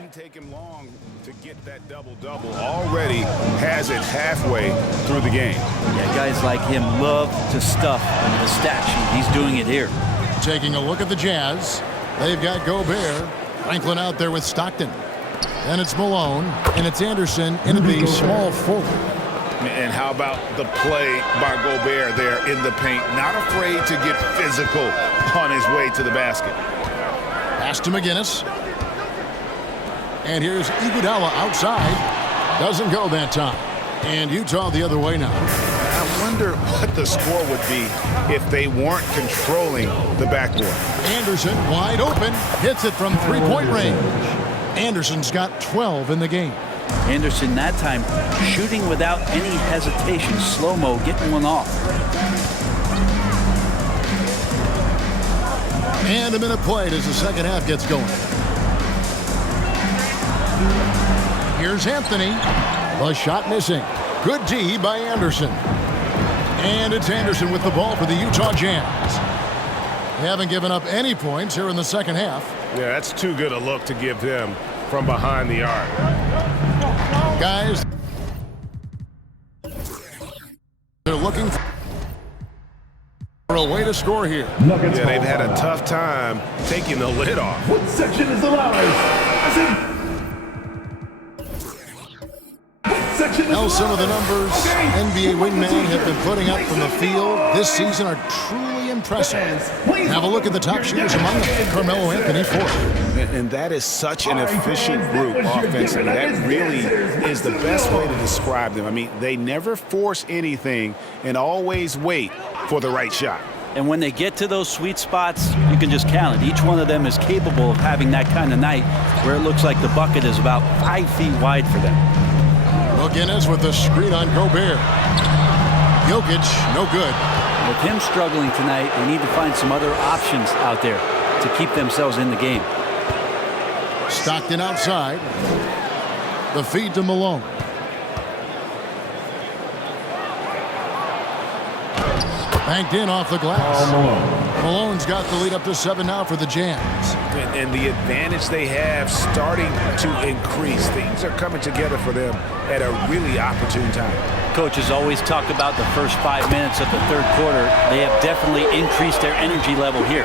Didn't take him long to get that double-double. Already has it halfway through the game. Yeah, guys like him love to stuff the stat sheet. He's doing it here. Taking a look at the Jazz. They've got Gobert. Franklin out there with Stockton. Then it's Malone, and it's Anderson into the small forward. And how about the play by Gobert there in the paint? Not afraid to get physical on his way to the basket. Pass to McGinnis. And here's Iguodala outside. Doesn't go that time. And Utah the other way now. I wonder what the score would be if they weren't controlling the backboard. Anderson wide open. Hits it from three-point range. Anderson's got 12 in the game. Anderson that time shooting without any hesitation. Slow-mo getting one off. And a minute played as the second half gets going. Here's Anthony. The shot missing. Good D by Anderson. And it's Anderson with the ball for the Utah Jazz. They haven't given up any points here in the second half. Yeah, that's too good a look to give them from behind the arc. Guys, they're looking for a way to score here. Yeah, they've had a tough time taking the lid off. What section is allowed? Now some of the numbers NBA wingmen have been putting up from the field this season are truly impressive. Have a look at the top shooters among them. Carmelo Anthony, 4. And that is such an efficient group offensively. That really is the best way to describe them. I mean, they never force anything and always wait for the right shot. And when they get to those sweet spots, you can just count it. Each one of them is capable of having that kind of night where it looks like the bucket is about 5 feet wide for them. McGinnis with the screen on Gobert. Jokic, no good. With him struggling tonight, they need to find some other options out there to keep themselves in the game. Stockton outside. The feed to Malone. Banked in off the glass. Malone's got the lead up to 7 now for the Jazz. And the advantage they have starting to increase. Things are coming together for them at a really opportune time. Coaches always talk about the first 5 minutes of the third quarter. They have definitely increased their energy level here.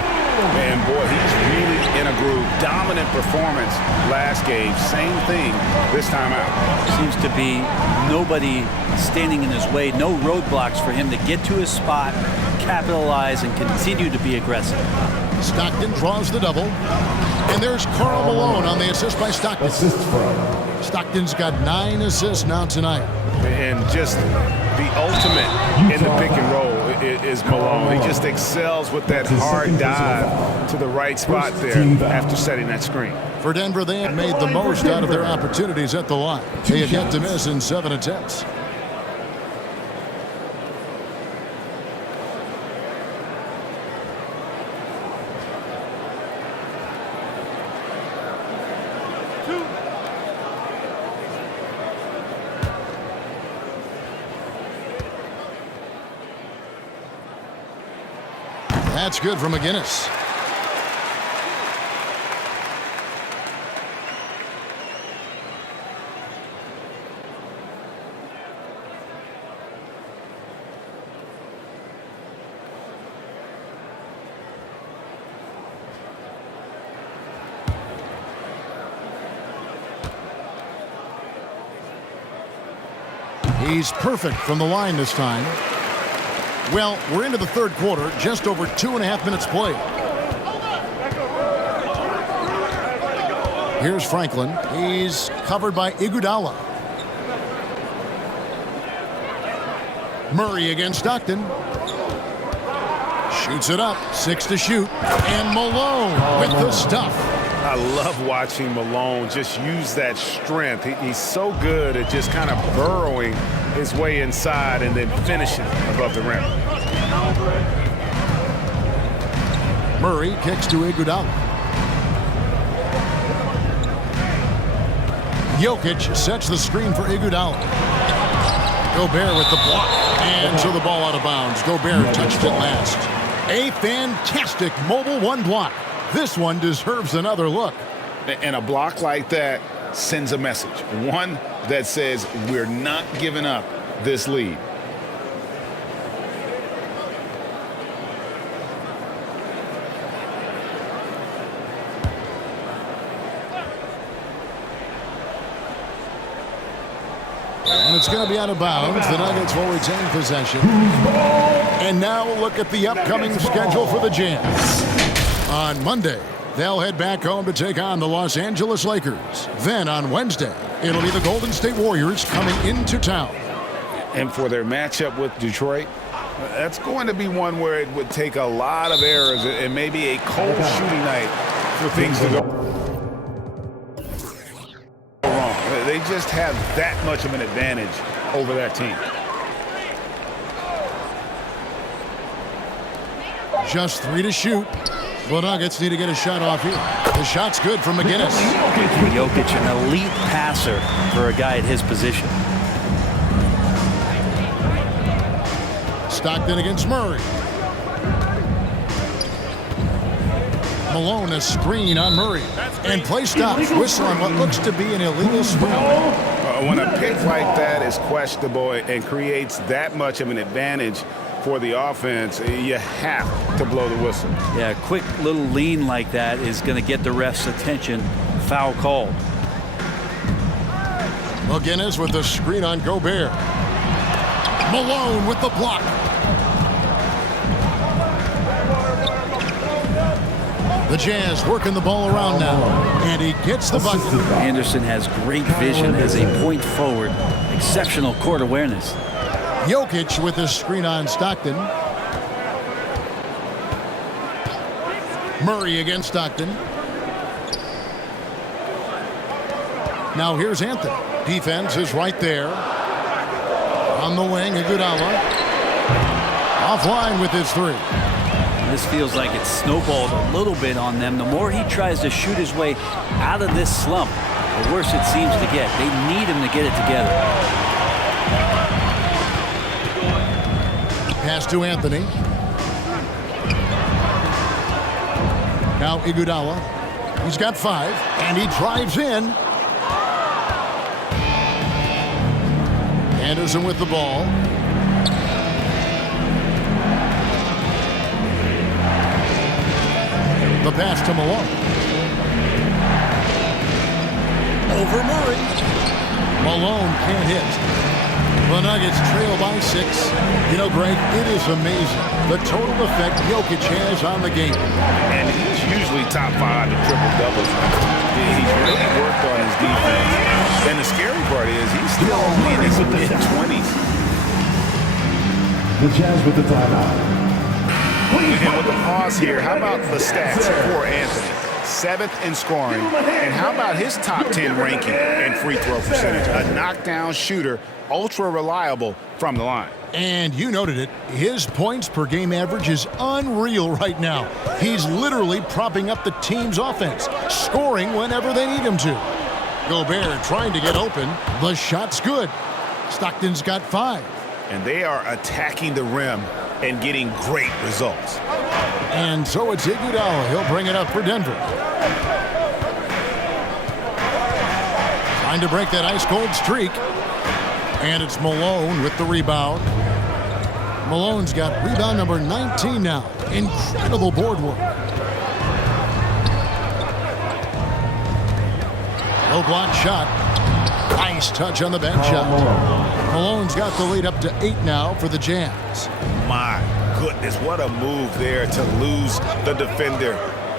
Man, boy, he's really in a groove. Dominant performance last game. Same thing this time out. Seems to be nobody standing in his way. No roadblocks for him to get to his spot, capitalize, and continue to be aggressive. Stockton draws the double. And there's KARL Malone on the assist by Stockton. Stockton's got 9 assists now tonight. And just the ultimate in the pick and roll is Malone. He just excels with that hard dive to the right spot there after setting that screen. For Denver, they have made the most out of their opportunities at the line. They have yet to miss in 7 attempts. That's good from McGinnis. He's perfect from the line this time. Well, we're into the third quarter, just over 2.5 minutes played. Here's Franklin. He's covered by Iguodala. Murray against Stockton. Shoots it up, 6 to shoot. And Malone with the stuff. I love watching Malone just use that strength. He's so good at just kind of burrowing his way inside and then finishing above the rim. Murray kicks to Iguodala. Jokic sets the screen for Iguodala. Gobert with the block. And so the ball out of bounds. Gobert touched it last. A fantastic mobile 1 block. This one deserves another look. And a block like that sends a message. One that says we're not giving up this lead. And it's going to be out of bounds. The Nuggets will retain possession. And now we'll look at the upcoming schedule for the Jazz. On Monday, they'll head back home to take on the Los Angeles Lakers. Then on Wednesday, it'll be the Golden State Warriors coming into town. And for their matchup with Detroit, that's going to be one where it would take a lot of errors and maybe a cold shooting night for things to go wrong. They just have that much of an advantage over that team. Just 3 to shoot. The Nuggets need to get a shot off here. The shot's good from McGinnis. Jokic, an elite passer for a guy at his position. Stockton against Murray. Malone, a screen on Murray. And play stops. Whistle on what looks to be an illegal spell. When a pick like that is questionable and creates that much of an advantage for the offense, you have to blow the whistle. Yeah, a quick little lean like that is going to get the ref's attention. Foul called. McGinnis with the screen on Gobert. Malone with the block. The Jazz working the ball around now, and he gets the bucket. Anderson has great vision as a point forward. Exceptional court awareness. Jokic with the screen on Stockton. Murray against Stockton. Now here's Anthony. Defense is right there. On the wing, Iguodala. Offline with his 3. This feels like it's snowballed a little bit on them. The more he tries to shoot his way out of this slump, the worse it seems to get. They need him to get it together. Pass to Anthony. Now Iguodala. He's got 5, and he drives in. Anderson with the ball. The pass to Malone. Over Murray. Malone can't hit. The Nuggets trail by 6. You know, Greg, it is amazing the total effect Jokic has on the game. And he's usually top 5 in triple-doubles. He's really worked on his defense. And the scary part is he's still only in his mid-20s. The Jazz with the timeout. And with the pause here, how about the stats for Anthony? 7th in scoring. And how about his top 10 ranking in free throw percentage? A knockdown shooter, ultra reliable from the line. And you noted it. His points per game average is unreal right now. He's literally propping up the team's offense, scoring whenever they need him to. Gobert trying to get open. The shot's good. Stockton's got 5. And they are attacking the rim and getting great results. And so it's Iguodala. He'll bring it up for Denver. Trying to break that ice-cold streak. And it's Malone with the rebound. Malone's got rebound number 19 now. Incredible board work. No block shot. Nice touch on the bench shot. Malone's got the lead up to 8 now for the Jazz. My goodness, what a move there to lose the defender.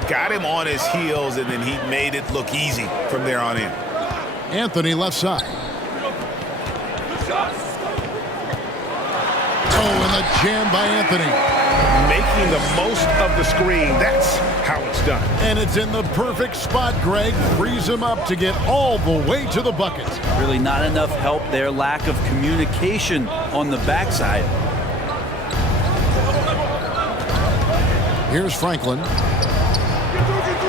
Got him on his heels, and then he made it look easy from there on in. Anthony left side. Oh, and the jam by Anthony. Making the most of the screen. That's how it's done. And it's in the perfect spot, Greg. Frees him up to get all the way to the bucket. Really not enough help there. Lack of communication on the backside. Here's Franklin.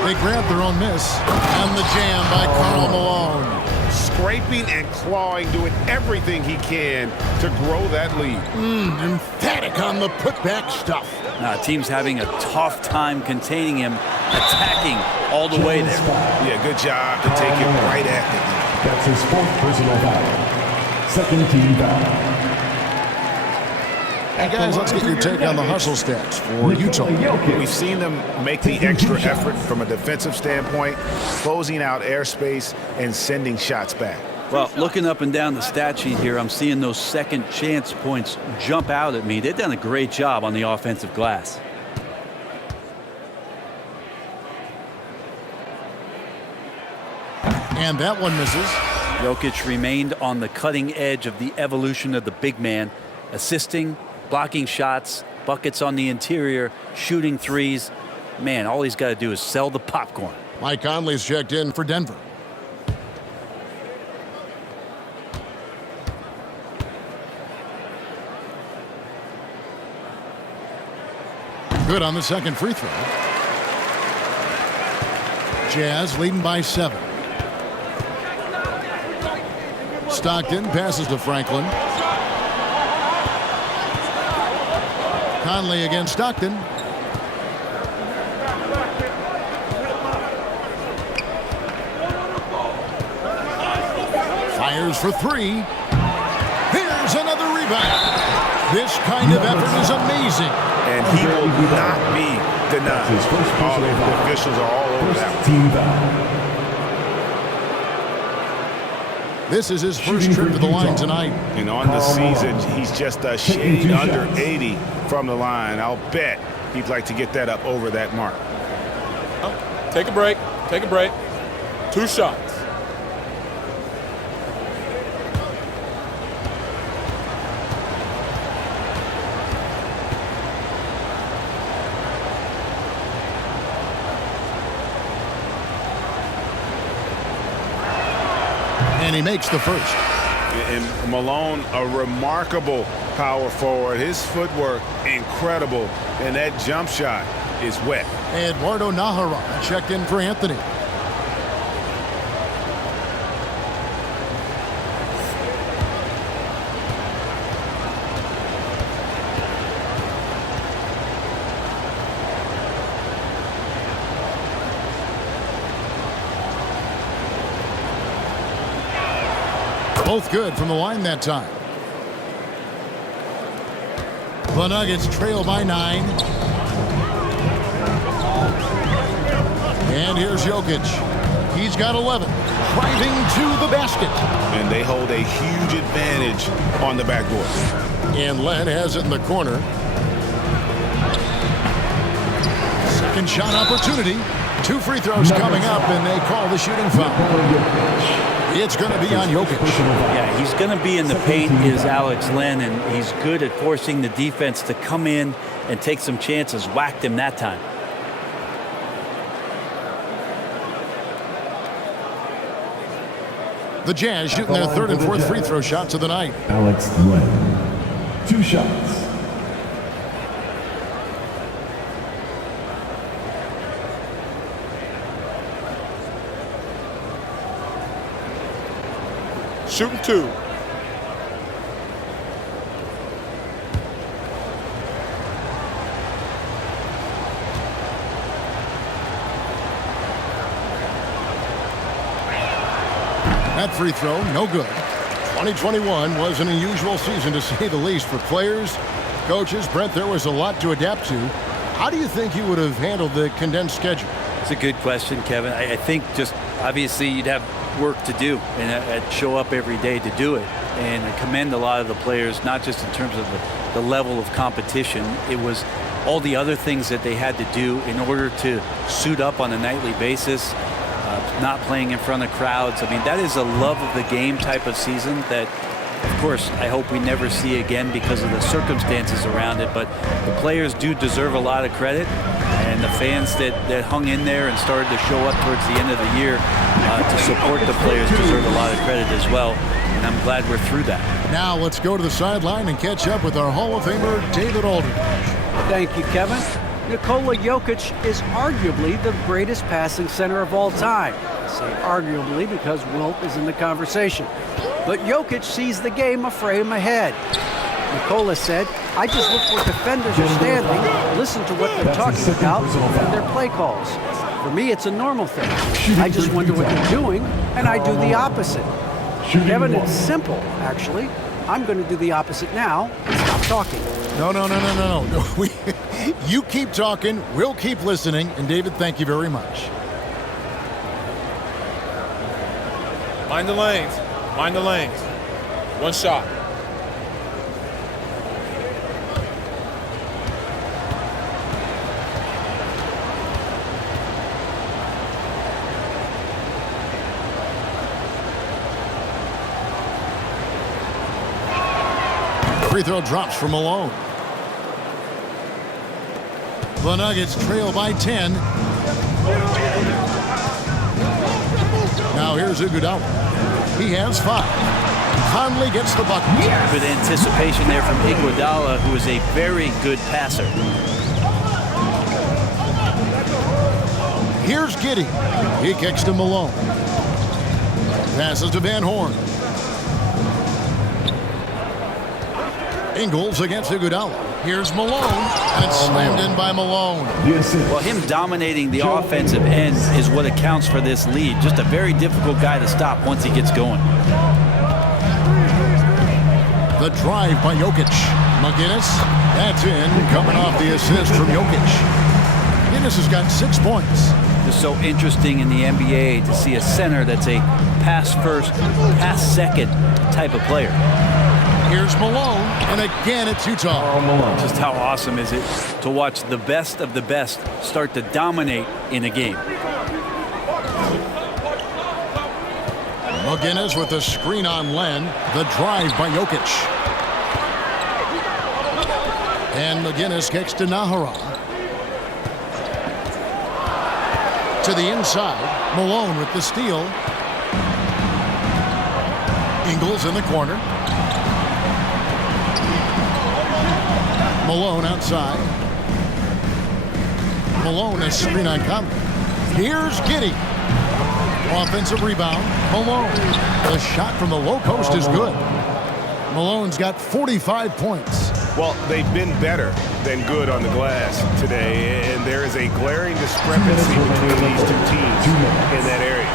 They grab their own miss. And the jam by KARL Malone. Scraping and clawing, doing everything he can to grow that lead. Emphatic on the putback stuff. Now, team's having a tough time containing him attacking all the way there. Yeah, good job to take it right at the knee. That's his 4th personal foul. Second team foul. Hey guys, let's get your take on the hustle stats for Utah. We've seen them make the extra effort from a defensive standpoint, closing out airspace and sending shots back. Well, looking up and down the stat sheet here, I'm seeing those second chance points jump out at me. They've done a great job on the offensive glass. And that one misses. Jokic remained on the cutting edge of the evolution of the big man, assisting, blocking shots, buckets on the interior, shooting threes. Man, all he's got to do is sell the popcorn. Mike Conley's checked in for Denver. Good on the second free throw. Jazz leading by 7. Stockton passes to Franklin. Conley against Stockton. Fires for 3. Here's another rebound. This kind of effort is amazing. And he will not be denied. All the officials are all over that. Team foul. This is his first trip to the line tonight. And on the season, he's just a shade under 80 from the line. I'll bet he'd like to get that up over that mark. Take a break. Take a break. 2 shots. And he makes the first. And Malone, a remarkable power forward. His footwork, incredible. And that jump shot is wet. Eduardo Nahara checked in for Anthony. Both good from the line that time. The Nuggets trail by 9. And here's Jokic. He's got 11. Driving to the basket. And they hold a huge advantage on the backboard. And Len has it in the corner. Second shot opportunity. 2 free throws coming up, and they call the shooting foul. It's going to be on Jokic. Yeah, he's going to be in the paint is Alex Len, and he's good at forcing the defense to come in and take some chances. Whacked him that time. The Jazz shooting their 3rd and 4th free throw shots of the night. Alex Len. 2 shots. Shooting 2. That free throw, no good. 2021 was an unusual season, to say the least, for players, coaches. Brent, there was a lot to adapt to. How do you think you would have handled the condensed schedule? It's a good question, Kevin. I think just obviously you'd have work to do and show up every day to do it. And I commend a lot of the players, not just in terms of the level of competition. It was all the other things that they had to do in order to suit up on a nightly basis, not playing in front of crowds. I mean, that is a love of the game type of season that, of course, I hope we never see again because of the circumstances around it. But the players do deserve a lot of credit. And the fans that hung in there and started to show up towards the end of the year to support the players deserve a lot of credit as well. And I'm glad we're through that. Now let's go to the sideline and catch up with our Hall of Famer, David Aldridge. Thank you, Kevin. Nikola Jokic is arguably the greatest passing center of all time. I say arguably because Wilt is in the conversation. But Jokic sees the game a frame ahead. Nikola said, I just look where defenders are standing, listen to what they're talking about, and their play calls. For me, it's a normal thing. I just wonder what they're doing, and I do the opposite. Kevin, it's simple, actually. I'm going to do the opposite now and stop talking. No. You keep talking, we'll keep listening, and David, thank you very much. Mind the lanes. Mind the lanes. One shot. Free throw drops for Malone. The Nuggets trail by 10. Now here's Iguodala. He has 5. Conley gets the bucket. Good anticipation there from Iguodala, who is a very good passer. Here's Giddey. He kicks to Malone. Passes to Van Horn. Ingles against Iguodala. Here's Malone, and it's slammed in by Malone. Well, him dominating the offensive end is what accounts for this lead. Just a very difficult guy to stop once he gets going. The drive by Jokic. McGinnis, that's in, coming off the assist from Jokic. McGinnis has got 6 points. It's so interesting in the NBA to see a center that's a pass first, pass second type of player. Here's Malone, and again it's Utah. Just how awesome is it to watch the best of the best start to dominate in a game. McGinnis with the screen on Len. The drive by Jokic. And McGinnis kicks to Nahara. To the inside. Malone with the steal. Ingles in the corner. Malone outside. Malone a screen on Conley. Here's Giddey. Offensive rebound. Malone. The shot from the low post is good. Malone's got 45 points. Well, they've been better than good on the glass today, and there is a glaring discrepancy between these two teams in that area.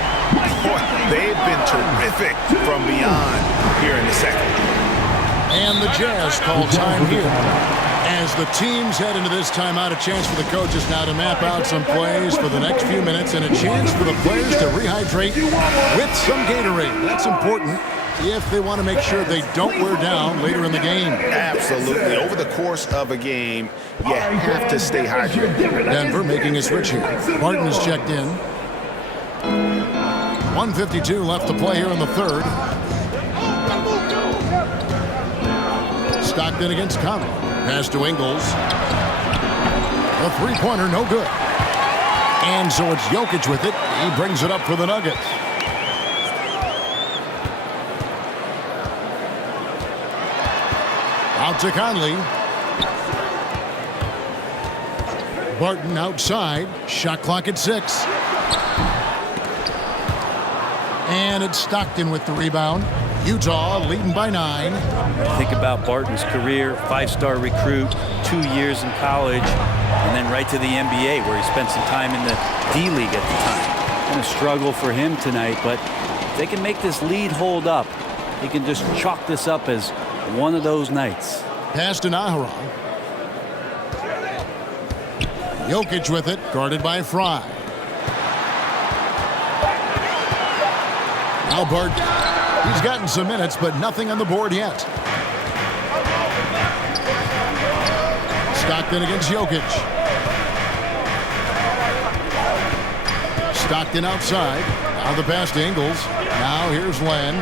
Boy, they've been terrific from beyond here in the second. And the Jazz call time here. As the teams head into this timeout, a chance for the coaches now to map out some plays for the next few minutes and a chance for the players to rehydrate with some Gatorade. That's important if they want to make sure they don't wear down later in the game. Absolutely. Over the course of a game, you have to stay hydrated. Denver making a switch here. Martin is checked in. 1:52 left to play here in the third. Stockton against Conley. Pass to Ingles. The three-pointer, no good. And so it's Jokic with it. He brings it up for the Nuggets. Out to Conley. Barton outside. Shot clock at 6. And it's Stockton with the rebound. Utah leading by 9. Think about Barton's career, 5-star recruit, 2 years in college, and then right to the NBA where he spent some time in the D-League at the time. Going to struggle for him tonight, but if they can make this lead hold up, he can just chalk this up as one of those nights. Pass to Nahara. Jokic with it, guarded by Fry. Albert. He's gotten some minutes, but nothing on the board yet. Stockton against Jokic. Stockton outside. Now the pass to Ingles. Now here's Len.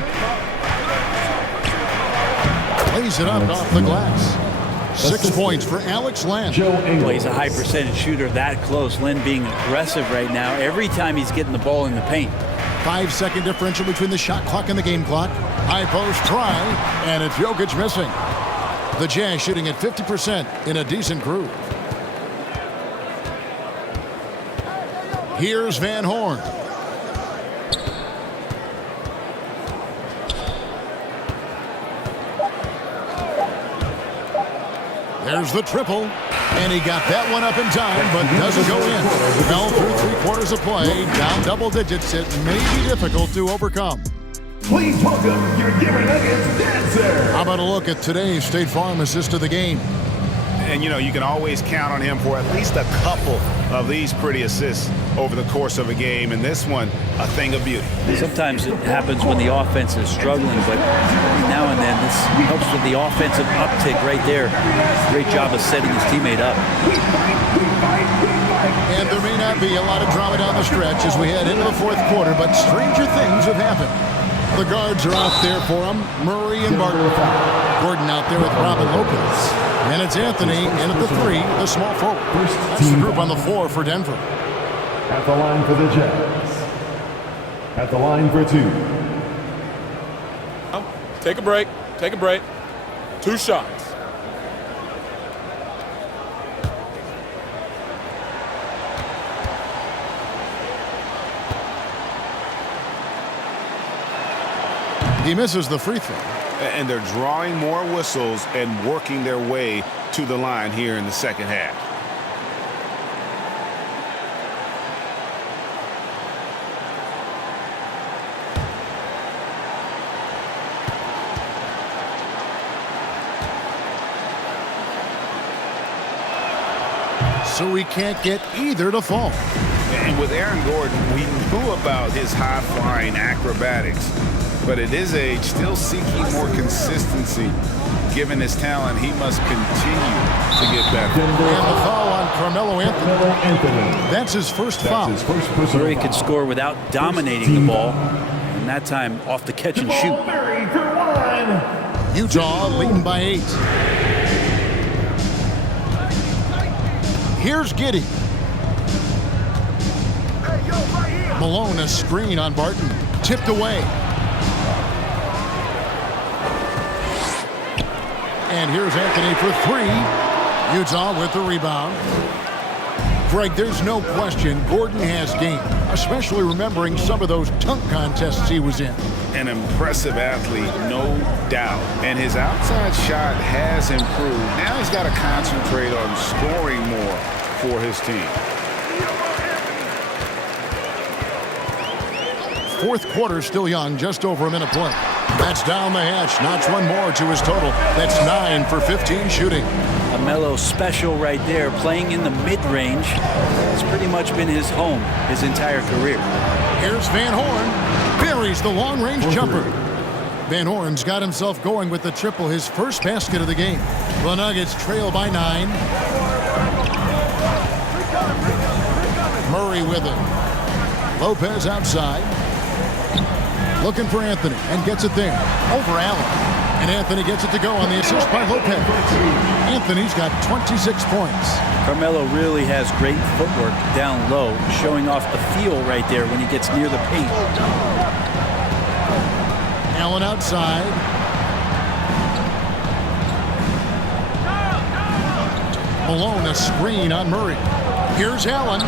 Plays it up off the glass. 6 points for Alex Len. Well, he's a high percentage shooter that close. Len being aggressive right now every time he's getting the ball in the paint. 5-second differential between the shot clock and the game clock. High post try, and it's Jokic missing. The Jazz shooting at 50% in a decent groove. Here's Van Horn. There's the triple. And he got that one up in time, but doesn't go in. Fell through 3/4 of play. Down double digits. It may be difficult to overcome. Please welcome your Denver Nuggets dancer. How about a look at today's State Farm assist of the game? And, you can always count on him for at least a couple of these pretty assists over the course of a game. And this one, a thing of beauty. Sometimes it happens when the offense is struggling, but now and then this helps with the offensive uptick right there. Great job of setting his teammate up. And there may not be a lot of drama down the stretch as we head into the fourth quarter, but stranger things have happened. The guards are out there for him, Murray and Barton. Gordon out there with Robin Lopez. And it's Anthony in at the 3, the small forward. That's the group on the floor for Denver. At the line for the Jazz. At the line for 2. Take a break. Take a break. 2 shots. He misses the free throw. And they're drawing more whistles and working their way to the line here in the second half. So we can't get either to fall. And with Aaron Gordon, we knew about his high-flying acrobatics. But at his age, still seeking more consistency. Given his talent, he must continue to get better. And the foul on Carmelo Anthony. That's his first foul. Murray could score without dominating the ball, and that time off the catch and shoot. Utah leading by 8. Here's Giddey. Malone, a screen on Barton. Tipped away. And here's Anthony for 3. Utah with the rebound. Greg, there's no question Gordon has game, especially remembering some of those dunk contests he was in. An impressive athlete, no doubt. And his outside shot has improved. Now he's got to concentrate on scoring more for his team. Fourth quarter still young, just over a minute play. That's down the hatch, notch one more to his total. That's 9 for 15 shooting. A Melo special right there, playing in the mid-range. It's pretty much been his home his entire career. Here's Van Horn, buries the long-range jumper. Van Horn's got himself going with the triple, his first basket of the game. The Nuggets trail by 9. Murray with it. Lopez outside. Looking for Anthony and gets it there. Over Allen. And Anthony gets it to go on the assist by Lopez. Anthony's got 26 points. Carmelo really has great footwork down low, showing off the feel right there when he gets near the paint. Allen outside. Malone, a screen on Murray. Here's Allen.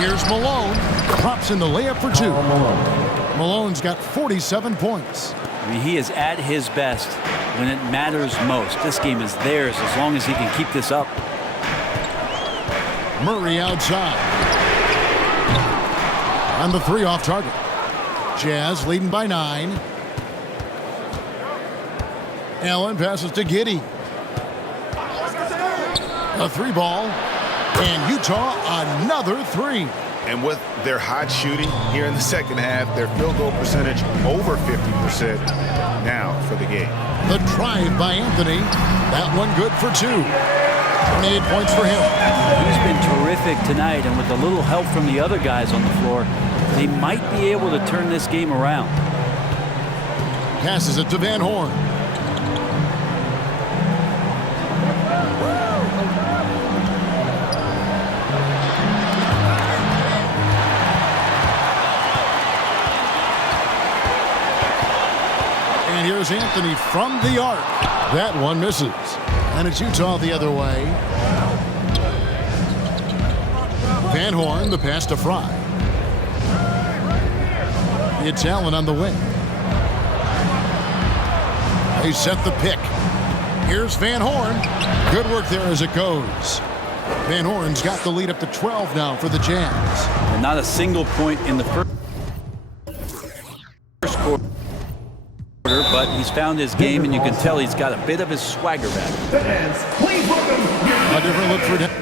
Here's Malone. Drops in the layup for 2. Malone's got 47 points. I mean, he is at his best when it matters most. This game is theirs as long as he can keep this up. Murray outside. On the 3 off target. Jazz leading by 9. Allen passes to Giddey. A 3 ball. And Utah another 3. And with their hot shooting here in the second half, their field goal percentage over 50% now for the game. The drive by Anthony. That one good for 2. 28 points for him. He's been terrific tonight, and with a little help from the other guys on the floor, they might be able to turn this game around. Passes it to Van Horn. And here's Anthony from the arc. That one misses. And it's Utah the other way. Van Horn, the pass to Fry. It's Allen on the wing. They set the pick. Here's Van Horn. Good work there as it goes. Van Horn's got the lead up to 12 now for the Jazz. And not a single point in the first quarter, but he's found his game, and you can tell he's got a bit of his swagger back. Fans, please welcome A different look for Denver.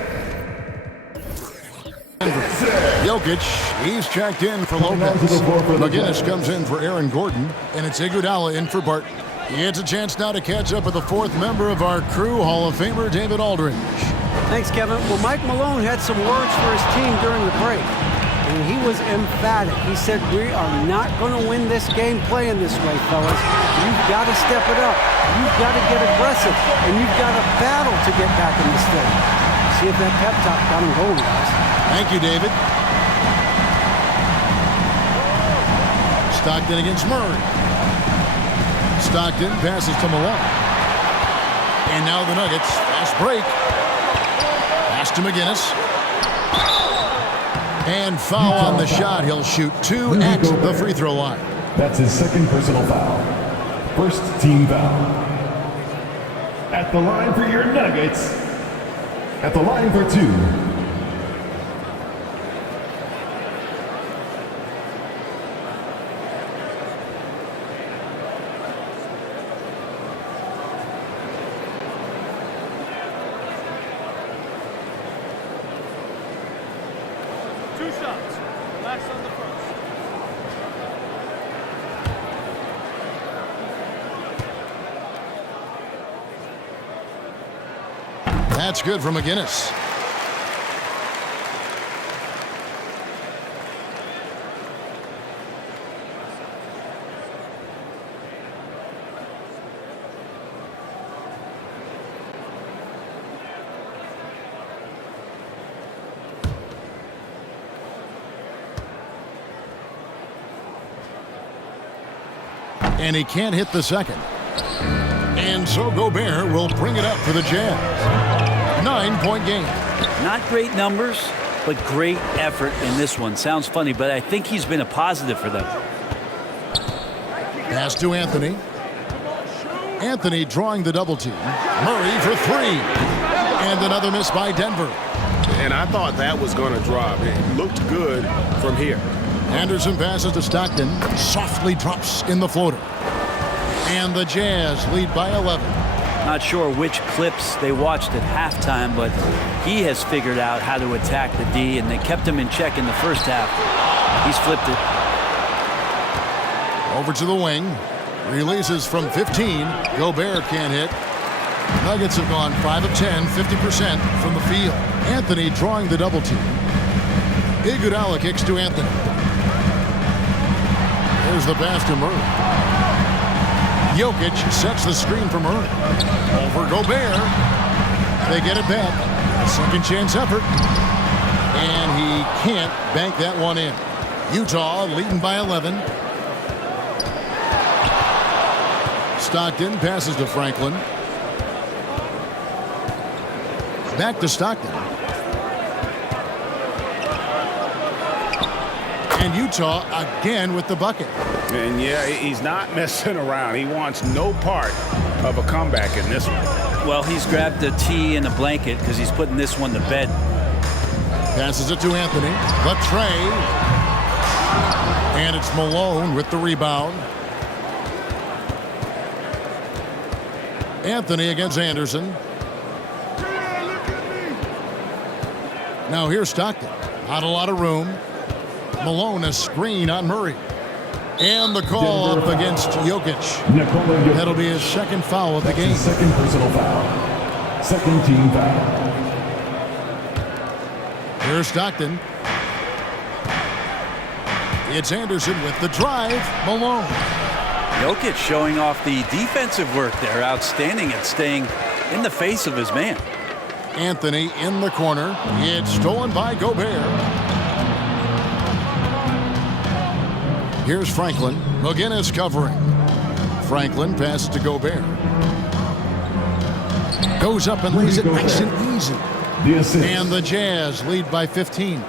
Jokic, he's checked in for Lopez. McGinnis comes in for Aaron Gordon, and it's Iguodala in for Barton. He gets a chance now to catch up with the fourth member of our crew, Hall of Famer David Aldridge. Thanks, Kevin. Well, Mike Malone had some words for his team during the break, and he was emphatic. He said, "We are not going to win this game playing this way, fellas. You've got to step it up. You've got to get aggressive, and you've got to battle to get back in this thing." See if that pep talk got him going, guys. Thank you, David. Stockton against Murray. Stockton passes to Malone. And now the Nuggets. Fast break. Pass to McGinnis. And foul on the shot. He'll shoot 2 at the free throw line. That's his second personal foul. First team foul. At the line for your Nuggets. At the line for 2. Shots. Relax on the first. That's good for McGinnis. And he can't hit the second. And so Gobert will bring it up for the Jazz. 9-point game. Not great numbers, but great effort in this one. Sounds funny, but I think he's been a positive for them. Pass to Anthony. Anthony drawing the double team. Murray for 3. And another miss by Denver. And I thought that was going to drop. It looked good from here. Anderson passes to Stockton. Softly drops in the floater. And the Jazz lead by 11. Not sure which clips they watched at halftime, but he has figured out how to attack the D, and they kept him in check in the first half. He's flipped it. Over to the wing. Releases from 15. Gobert can't hit. Nuggets have gone 5 of 10, 50% from the field. Anthony drawing the double team. Iguodala kicks to Anthony. There's the pass to Murray. Jokic sets the screen for Murray. Over Gobert. They get it back. A second chance effort. And he can't bank that one in. Utah leading by 11. Stockton passes to Franklin. Back to Stockton. And Utah again with the bucket. And yeah, he's not messing around. He wants no part of a comeback in this one. Well, he's grabbed a tee and a blanket because he's putting this one to bed. Passes it to Anthony. The tray. And it's Malone with the rebound. Anthony against Anderson. Now here's Stockton. Not a lot of room. Malone a screen on Murray. And the call up against Jokic. That'll be his second foul of the game. Second personal foul. Second team foul. Here's Stockton. It's Anderson with the drive. Malone. Jokic showing off the defensive work there. Outstanding at staying in the face of his man. Anthony in the corner. It's stolen by Gobert. Here's Franklin. McGinnis covering. Franklin passes to Gobert. Goes up and lays it nice and easy. And the Jazz lead by 15.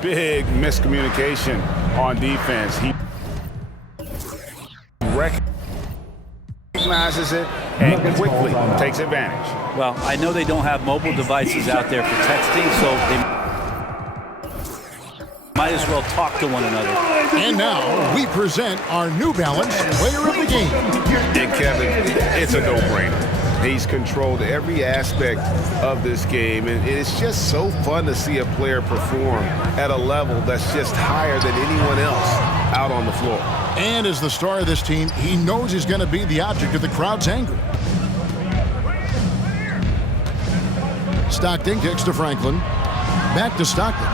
Big miscommunication on defense. He recognized recognizes it and quickly takes advantage. Well, I know they don't have mobile devices out there for texting, so they might as well talk to one another. And now we present our New Balance Player of the Game. And Kevin, it's a no-brainer. He's controlled every aspect of this game, and it's just so fun to see a player perform at a level that's just higher than anyone else out on the floor. And as the star of this team, he knows he's going to be the object of the crowd's anger. Stockton kicks to Franklin. Back to Stockton.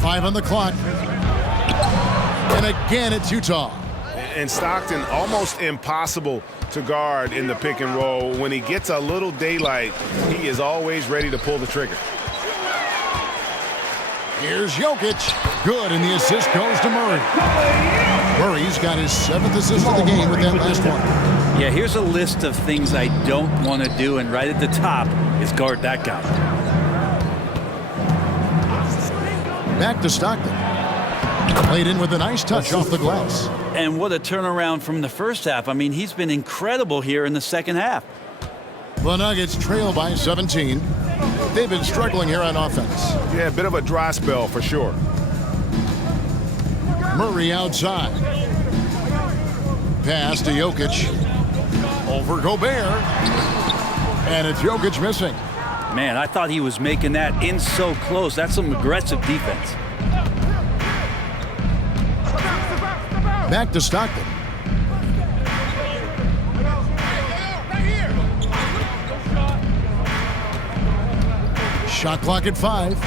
Five on the clock. And again, it's Utah. And Stockton almost impossible to guard in the pick and roll. When he gets a little daylight, he is always ready to pull the trigger. Here's Jokic. Good, and the assist goes to Murray. Murray's got his 7th assist of the game with that last one. Yeah, here's a list of things I don't want to do, and right at the top is guard that guy. Back to Stockton. Played in with a nice touch off the glass. And what a turnaround from the first half. I mean, he's been incredible here in the second half. The Nuggets trail by 17. They've been struggling here on offense. Yeah, a bit of a dry spell for sure. Murray outside. Pass to Jokic. Over Gobert. And it's Jokic missing. Man, I thought he was making that in so close. That's some aggressive defense. Back to Stockton. Shot clock at 5.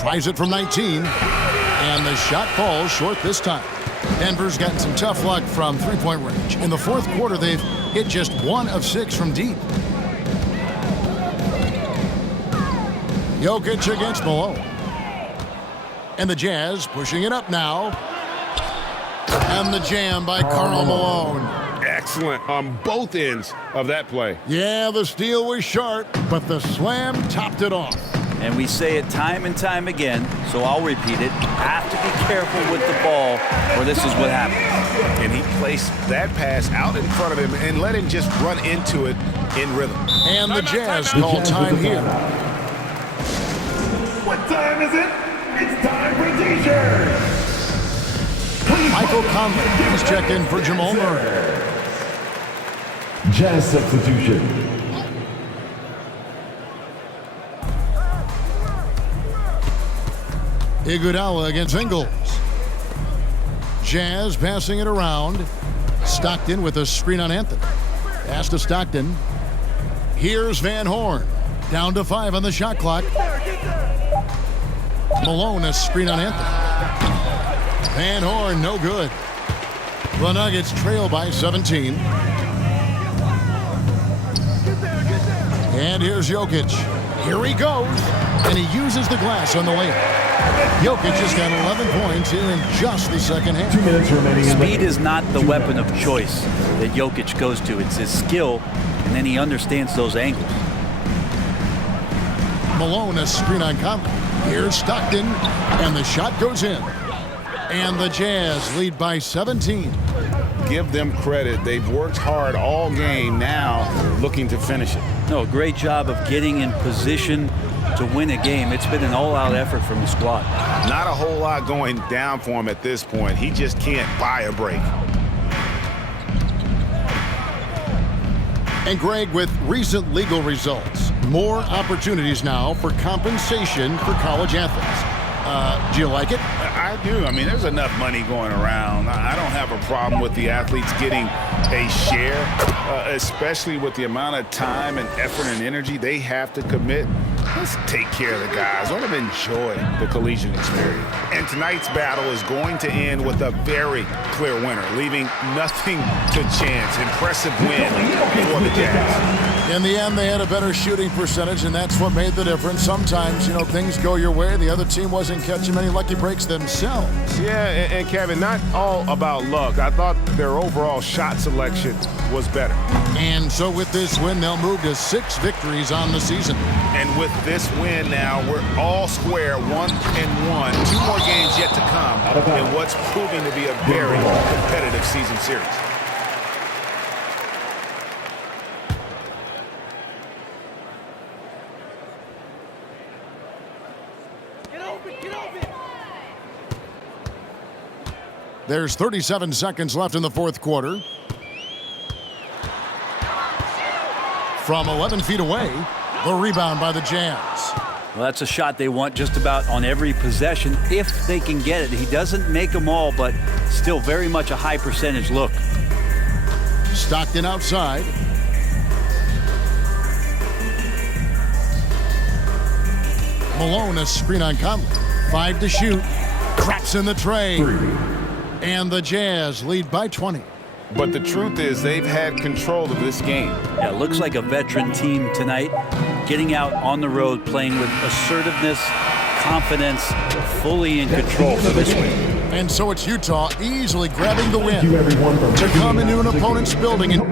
Tries it from 19. And the shot falls short this time. Denver's gotten some tough luck from three-point range. In the fourth quarter, they've hit just 1 of 6 from deep. Jokic against Malone. And the Jazz pushing it up now. And the jam by KARL Malone. Excellent on both ends of that play. Yeah, the steal was sharp, but the slam topped it off. And we say it time and time again, so I'll repeat it. Have to be careful with the ball, or this is what happens. And he placed that pass out in front of him and let him just run into it in rhythm. And the Jazz call time here. What time is it? It's time for T-shirts. Michael Conley is checked in for Jamal Murray. Jazz substitution. Iguodala against Ingles. Jazz passing it around. Stockton with a screen on Anthony. Pass to Stockton. Here's Van Horn. Down to 5 on the shot clock. Malone, a screen on Anthony. Van Horn, no good. The Nuggets trail by 17. And here's Jokic. Here he goes. And he uses the glass on the layup. Jokic has got 11 points here in just the second half. 2 minutes remaining. Speed is not the weapon of choice that Jokic goes to. It's his skill, and then he understands those angles. Malone, a screen on Conley. Here's Stockton, and the shot goes in. And the Jazz lead by 17. Give them credit. They've worked hard all game, now looking to finish it. No, great job of getting in position to win a game. It's been an all-out effort from the squad. Not a whole lot going down for him at this point. He just can't buy a break. And Greg, with recent legal results, more opportunities now for compensation for college athletes. Do you like it? I do. I mean, there's enough money going around. I don't have a problem with the athletes getting a share, especially with the amount of time and effort and energy they have to commit. Let's take care of the guys. Let them enjoy the collegiate experience. And tonight's battle is going to end with a very clear winner, leaving nothing to chance. Impressive win for the Jazz. In the end, they had a better shooting percentage, and that's what made the difference. Sometimes, things go your way. The other team wasn't catching many lucky breaks themselves. Yeah, and Kevin, not all about luck. I thought their overall shot selection was better. And so with this win, they'll move to 6 victories on the season. And with this win now, we're all square, 1-1. 2 more games yet to come in what's proving to be a very competitive season series. There's 37 seconds left in the fourth quarter. From 11 feet away, the rebound by the Jazz. Well, that's a shot they want just about on every possession if they can get it. He doesn't make them all, but still very much a high percentage look. Stockton outside. Malone, a screen on Conley. 5 to shoot. Craps in the tray. And the Jazz lead by 20. But the truth is they've had control of this game. Yeah, it looks like a veteran team tonight, getting out on the road, playing with assertiveness, confidence, fully in control for this win. And so it's Utah easily grabbing the win Thank you, everyone, to come into an opponent's building and